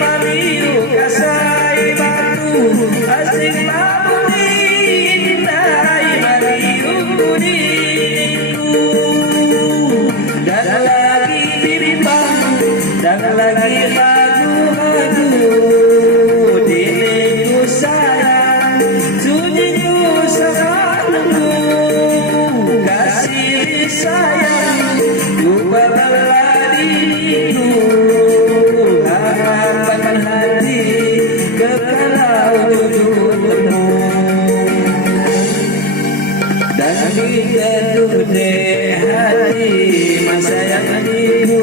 Mariu kasai batu asik babuni indai Mariu diriku dan lagi bimbang dan lagi ragu-ragu diriku sayang sunyiku selalu kasih sayang coba diriku harapan hati kekal duduk temu dan diteduh di hati masa yang ibu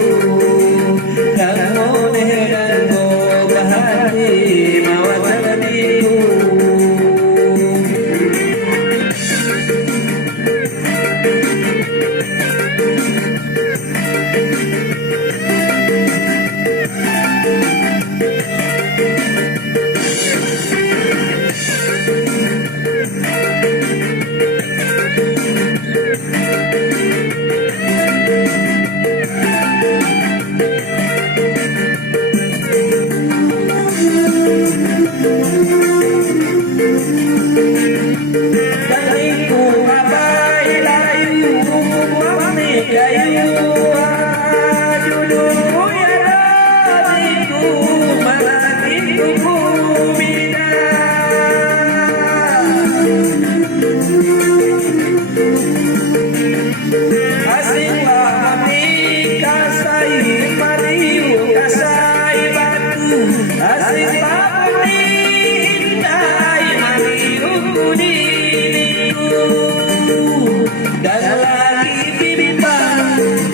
kamu dan gobah hati mawat ibu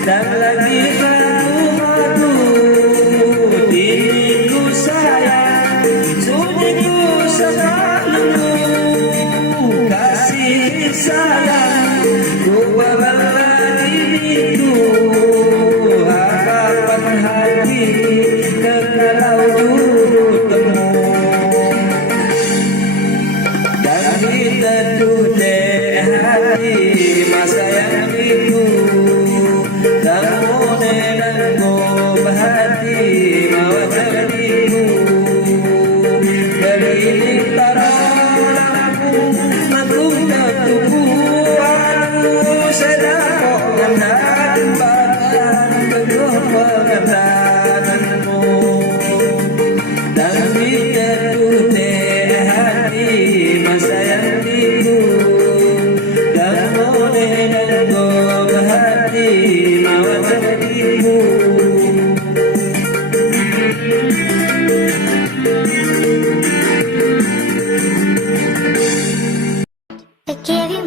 dan lagi ragu-ragu diriku sayang sunyiku selalu kasih sayang coba diriku harapan hati kalau duduk temu dan diteduh di hati masa yang itu kamu dan gobah hati mawat diriku dari lintara aku tertuku aku sedang dan bahkan teguh pengantanmu dan diteduh di hati masa yang itu kamu dan gobah hati I give you